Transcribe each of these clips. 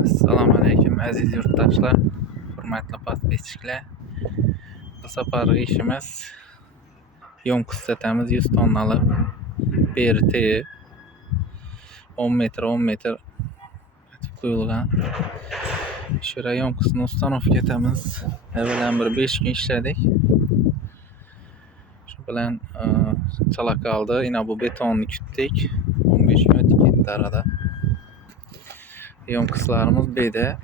Assalomu alaykum aziz yurtdoshlar, hurmatli podpisчиклар. Bu safargi ishimiz yom qislatamiz 100 tonnalik BRT 10 metr etib qo'yilgan. Shura yomqisni ustanovka etamiz. Avvalan bir 5 kun ishladik. Shu bilan chala qoldi. Yine bu betonni kutdik. 15 kun o'tib ketdi arada. Yomqislarimiz beda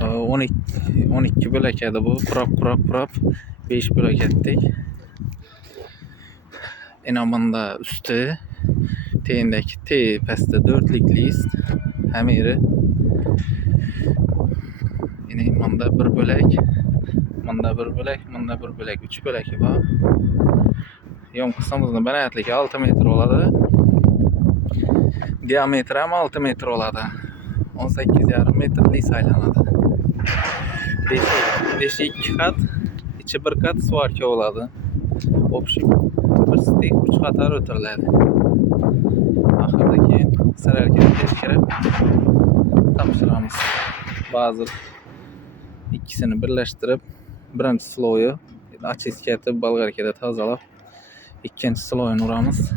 12 bo'lak edi bu. Qurab 5 bo'lak etdik. Yine bunda üstü teyindeki tepesinde 4'lik list hem iri. Yine bunda bir bölek, bunda 3 bölek var. Yom kısamızın benayetlik 6 metre oladı. Diametre hem 6 metre oladı. 18,5 metreli saylanadı. 5 2 kat, içi 1 kat suvarki oladı. Opşim bir stek 3 katar ötürledi. Ahırdaki sararken teşkirip tapşıramız. Bazı ikisini birleştirip birinci sloyu açıska etip balıq hareketi tazalap ikinci sloyunu uramız.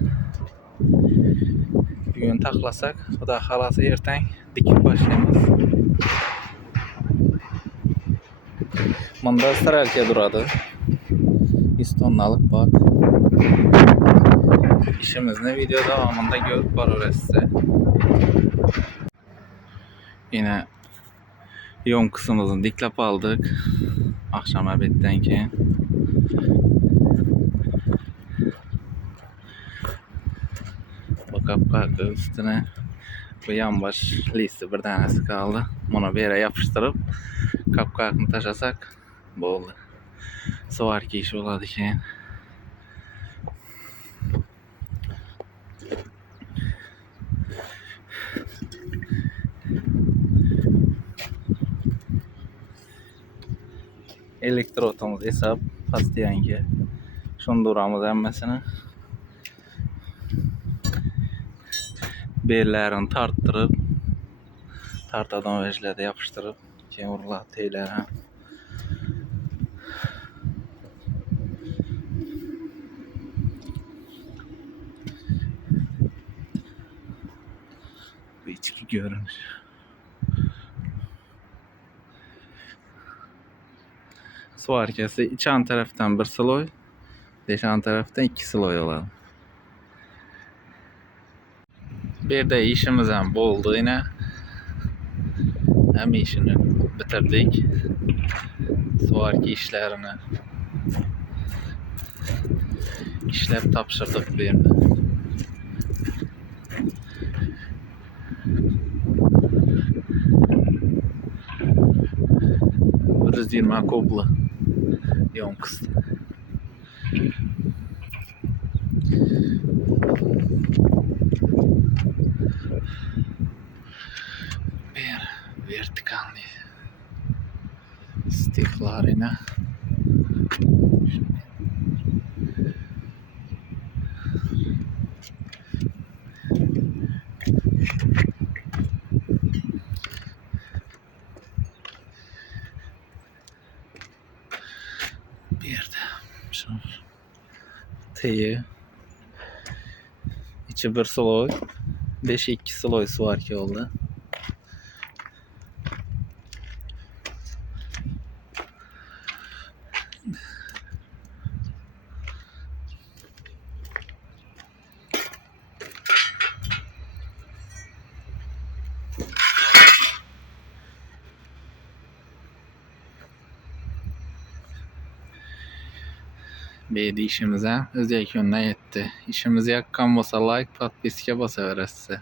Bugün taklasak, bu da halası erten dikip başlayamız. Bunda sararken duradı. 100 tonnalık bak. İşimizni video devamında görüp varırız size. Yine yom kısmımızın diklap aldık. Akşam ebetten ki. Bu kapkakı üstüne bu yan baş listi bir tanesi kaldı. Bunu bir yere yapıştırıp kapkakını taşasak bu oldu. Suvarki işi oladı ki. Elektrotumuz hesap pastayan ki. Şunu duramız emmesini. Bellerini tarttırıp tartadan veclede yapıştırıp kemurla teylere bu içki görünüş. Su arkası içen taraftan bir sloy, dışan taraftan 2 sloy olan. Bir de işimizden boldu yine. Hem işini bitirdik. Suvarki işlerini işlep tapşırdık birine. Burası 20 koplu yom kıstı. Bir vertikalni stiklarına bir yerde şu teyi içi bir sloy 5-2 sloy suvarki oldu. Beydi işimize özek yönüne yetti. İşimizi yakkan olsa like, podpiske basaveresiz.